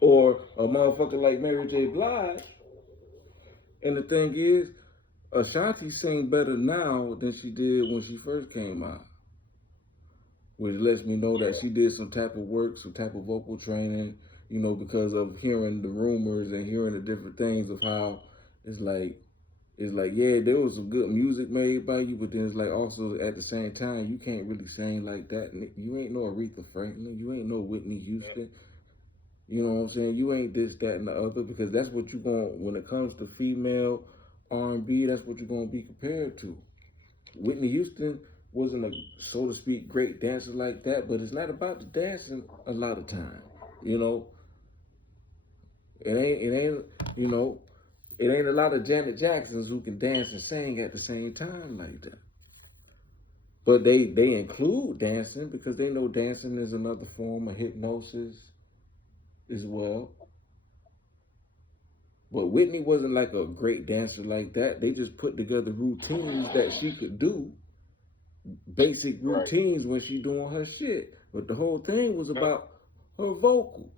Or a motherfucker like Mary J. Blige. And the thing is, Ashanti sing better now than she did when she first came out, which lets me know that Yeah. she did some type of work, some type of vocal training, because of hearing the rumors and hearing the different things of how it's like yeah, there was some good music made by you, but then it's like also at the same time you can't really sing like that. You ain't no Aretha Franklin, you ain't no Whitney Yeah. Houston. You know what I'm saying? You ain't this, that, and the other because that's what you going when it comes to female R&B. That's what you're gonna be compared to. Whitney Houston wasn't a, so to speak, great dancer like that, but it's not about the dancing a lot of time. You know, it ain't you know it ain't a lot of Janet Jacksons who can dance and sing at the same time like that. But they include dancing because they know dancing is another form of hypnosis as well. But Whitney wasn't like a great dancer like that. They just put together routines that she could do, basic Right. routines when she doing her shit. But the whole thing was about her vocals.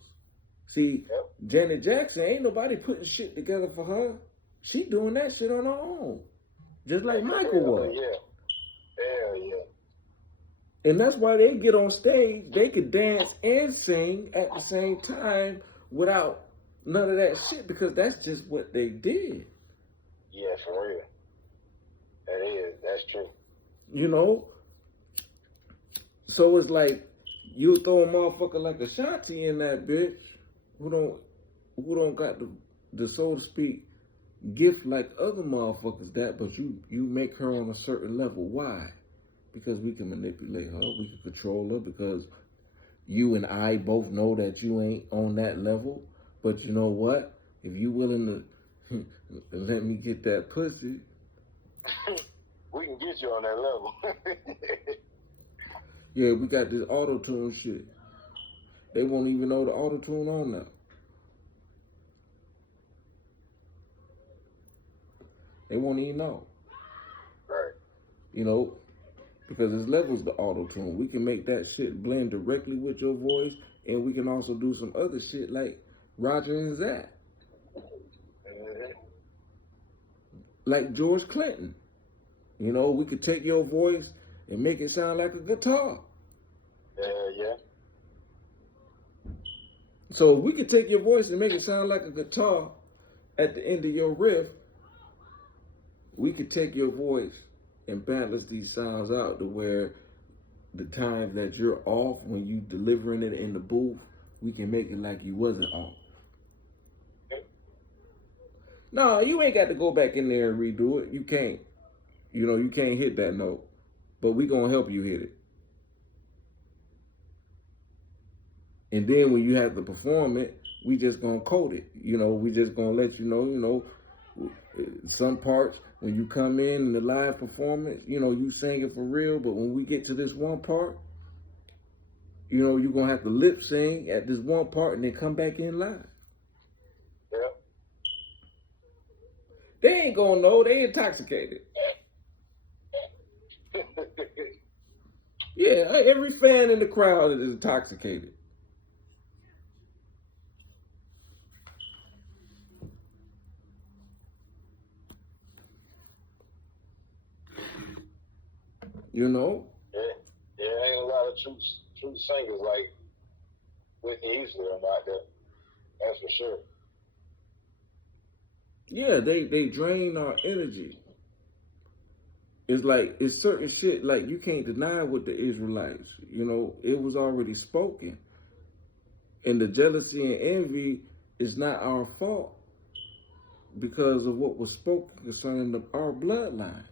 See, Yep. Janet Jackson ain't nobody putting shit together for her. She doing that shit on her own, just like Michael was. Yeah. Hell yeah. And that's why they get on stage, they could dance and sing at the same time without none of that shit because that's just what they did. Yeah, for real. That is. That's true. You know, so it's like you throw a motherfucker like Ashanti in that bitch who don't got the so to speak gift like other motherfuckers that, but you make her on a certain level. Why? Because we can manipulate her, we can control her because you and I both know that you ain't on that level. But you know what? If you willing to let me get that pussy, We can get you on that level. yeah, we got this auto tune shit. They won't even know the auto tune on now. They won't even know. Right. You know, because there's levels to auto tune. We can make that shit blend directly with your voice, and we can also do some other shit like Roger and Zach, Mhm. like George Clinton. We could take your voice and make it sound like a guitar. Yeah. So if we could take your voice and make it sound like a guitar at the end of your riff, we could take your voice and balance these sounds out to where the times that you're off when you delivering it in the booth, we can make it like you wasn't off. No, you ain't got to go back in there and redo it. You can't. You can't hit that note. But we gonna help you hit it. And then when you have to perform it, we just gonna code it. We just gonna let you know, some parts when you come in the live performance, you sing it for real. But when we get to this one part, you're gonna have to lip sing at this one part and then come back in live. Yeah. They ain't gonna know. They intoxicated. Yeah, every fan in the crowd is intoxicated. You know? Yeah. Yeah. Ain't a lot of true singers like Whitney Houston out there. That's for sure. Yeah, they drain our energy. It's like it's certain shit like you can't deny with the Israelites. It was already spoken. And the jealousy and envy is not our fault because of what was spoken concerning our bloodline.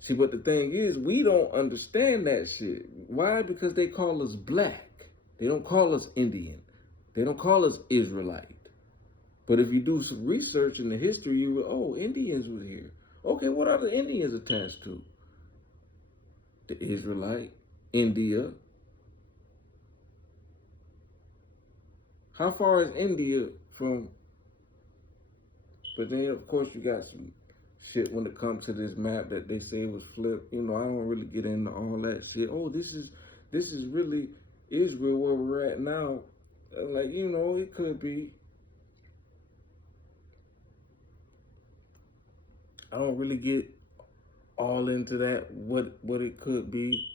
See, but the thing is, we don't understand that shit. Why? Because they call us black. They don't call us Indian. They don't call us Israelite. But if you do some research in the history, you will, Indians were here. Okay, what are the Indians attached to? The Israelite, India. How far is India from? But then, of course, you got some shit when it comes to this map that they say was flipped. I don't really get into all that shit. Oh, this is really Israel where we're at now. Like, it could be. I don't really get all into that, what it could be.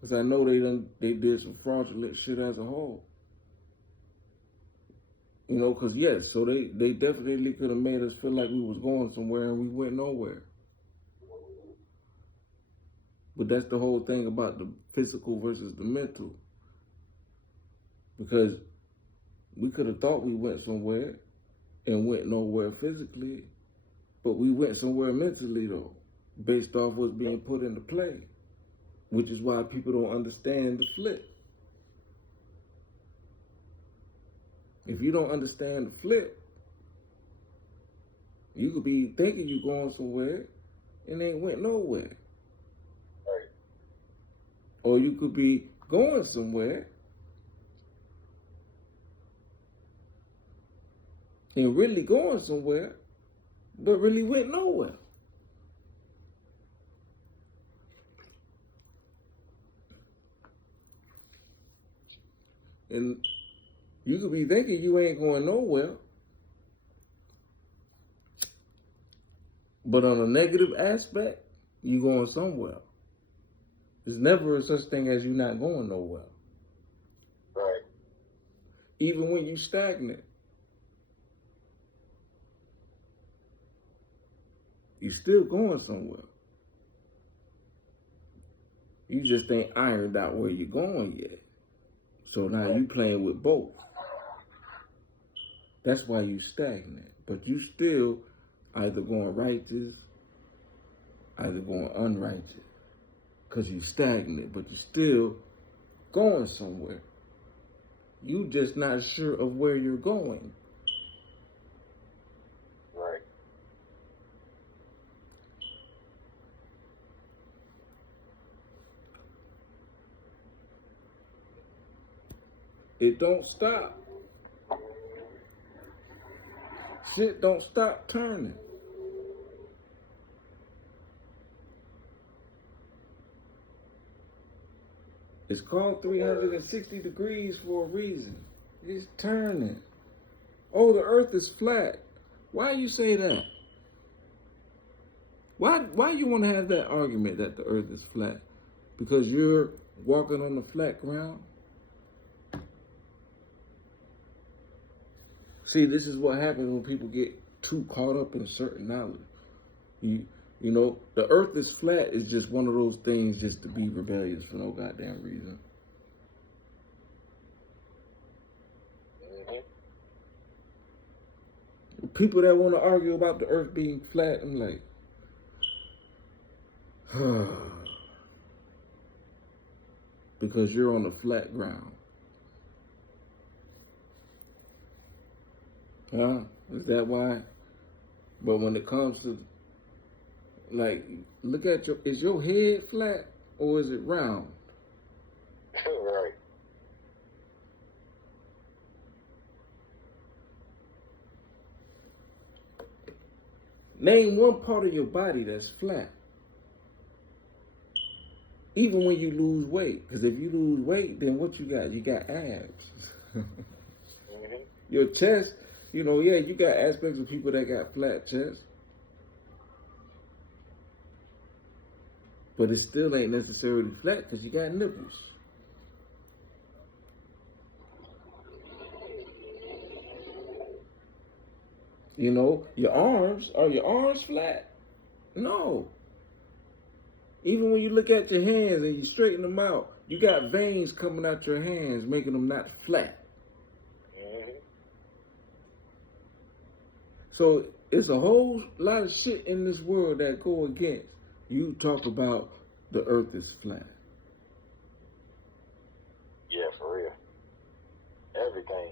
Because I know they did some fraudulent shit as a whole. Because yes, so they definitely could have made us feel like we was going somewhere and we went nowhere. But that's the whole thing about the physical versus the mental. Because we could have thought we went somewhere and went nowhere physically, but we went somewhere mentally though, based off what's being put into play, which is why people don't understand the flip. If you don't understand the flip, you could be thinking you're going somewhere and ain't went nowhere. Right. Or you could be going somewhere and really going somewhere, but really went nowhere. And you could be thinking you ain't going nowhere, but on a negative aspect, you going somewhere. There's never a such thing as you not going nowhere. Right. Even when you stagnant, you still going somewhere. You just ain't ironed out where you're going yet. So now you playing with both. That's why you stagnant. But you still either going righteous, either going unrighteous. Because you stagnant, but you still going somewhere. You just not sure of where you're going. Right. It don't stop. Shit don't stop turning. It's called 360 degrees for a reason. It's turning. Oh, the earth is flat. Why you say that? Why you want to have that argument that the earth is flat? Because you're walking on the flat ground? See, this is what happens when people get too caught up in certain knowledge. The earth is flat is just one of those things just to be rebellious for no goddamn reason. Mm-hmm. People that want to argue about the earth being flat, I'm like, because you're on the flat ground. Huh? Is that why? But when it comes to, like, look at is your head flat or is it round? Right. Name one part of your body that's flat. Even when you lose weight. Because if you lose weight, then what you got? You got abs. Mm-hmm. Your chest, you got aspects of people that got flat chests. But it still ain't necessarily flat because you got nipples. Your arms, are your arms flat? No. Even when you look at your hands and you straighten them out, you got veins coming out your hands, making them not flat. Mm-hmm. So it's a whole lot of shit in this world that go against you talk about the earth is flat. Yeah, for real. Everything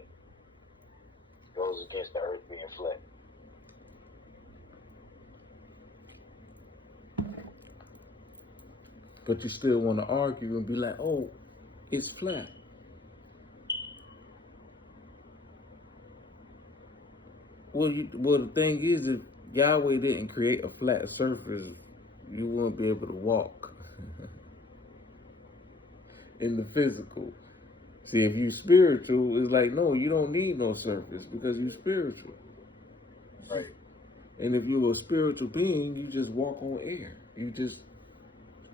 goes against the earth being flat. But you still want to argue and be like, oh, it's flat. Well, the thing is, if Yahweh didn't create a flat surface, you wouldn't be able to walk in the physical. See, if you spiritual, it's like, no, you don't need no surface because you spiritual. Right. And if you're a spiritual being, you just walk on air. You just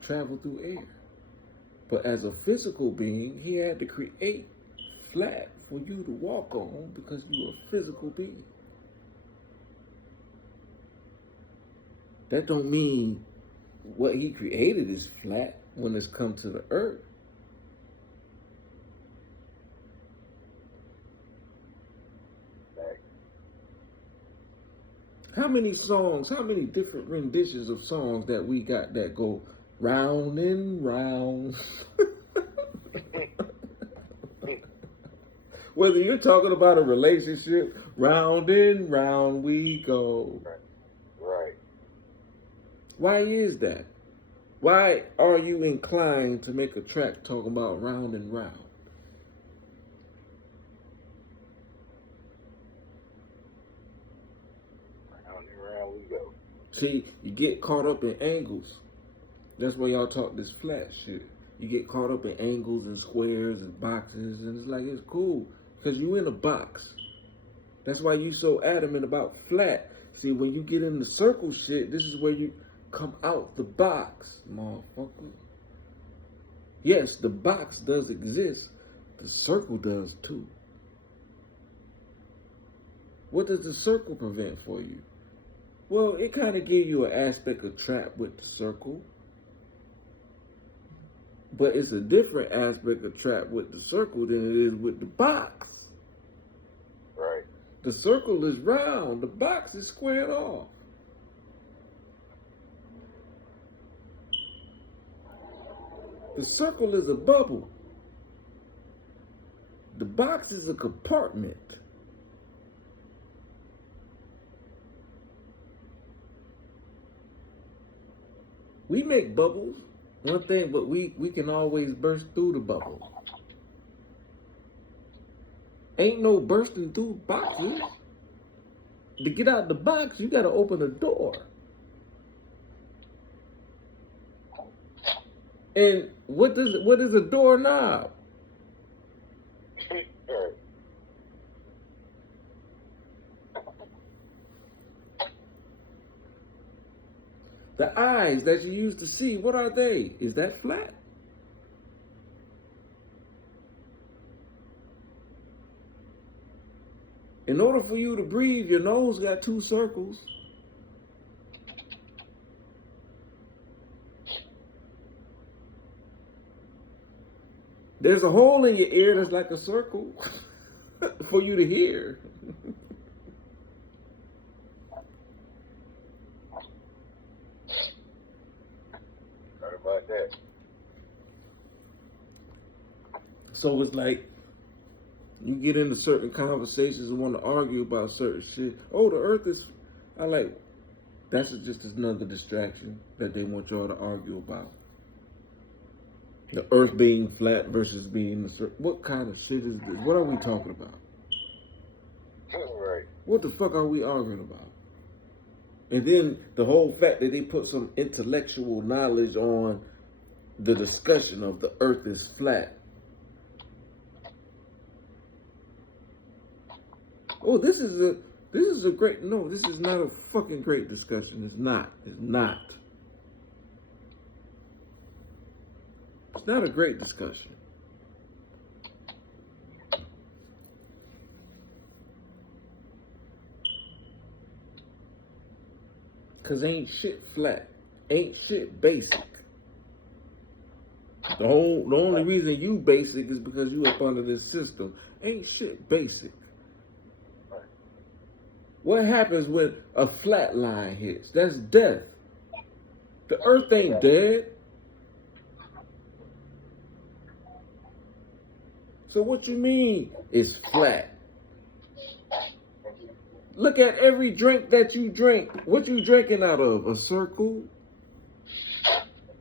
travel through air. But as a physical being, he had to create flat for you to walk on because you're a physical being. That don't mean what he created is flat when it's come to the earth. Right. How many songs, how many different renditions of songs that we got that go round and round? Whether you're talking about a relationship, round and round we go. Right. Why is that? Why are you inclined to make a track talking about round and round? Round and round we go. See, you get caught up in angles. That's why y'all talk this flat shit. You get caught up in angles and squares and boxes, and it's like, it's cool because you in a box. That's why you so adamant about flat. See, when you get in the circle shit, this is where you come out the box, motherfucker. Yes, the box does exist. The circle does too. What does the circle prevent for you? Well, it kind of gives you an aspect of trap with the circle. But it's a different aspect of trap with the circle than it is with the box. Right. The circle is round, the box is squared off. The circle is a bubble. The box is a compartment. We make bubbles, one thing, but we can always burst through the bubble. Ain't no bursting through boxes. To get out the box, you gotta open a door. And what is a doorknob? Right. The eyes that you use to see, what are they? Is that flat? In order for you to breathe, your nose got two circles. There's a hole in your ear that's like a circle for you to hear. Heard about that. So it's like you get into certain conversations and want to argue about certain shit. Oh, the earth is, I like, that's just another distraction that they want y'all to argue about. The earth being flat versus being the circle. What kind of shit is this? What are we talking about? Right. What the fuck are we arguing about? And then the whole fact that they put some intellectual knowledge on the discussion of the earth is flat. Oh, this is a great, no, this is not a fucking great discussion. It's not. It's not. It's not a great discussion. Cause ain't shit flat. Ain't shit basic. The only reason you basic is because you up under this system. Ain't shit basic. What happens when a flat line hits? That's death. The earth ain't dead. So what you mean it's flat? Look at every drink that you drink. What you drinking out of? A circle?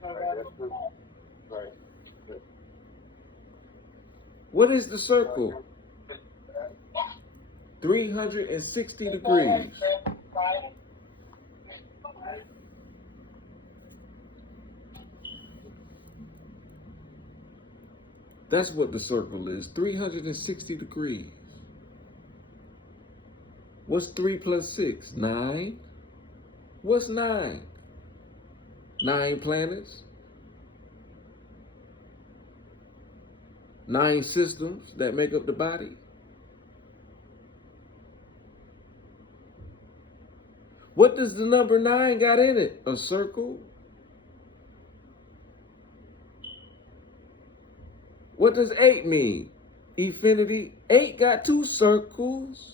Right. What is the circle? 360 degrees. That's what the circle is. 360 degrees. What's 3 plus 6? 9. What's 9? 9 planets. 9 systems that make up the body. What does the number 9 got in it? A circle? What does 8 mean? Infinity. 8 got 2 circles.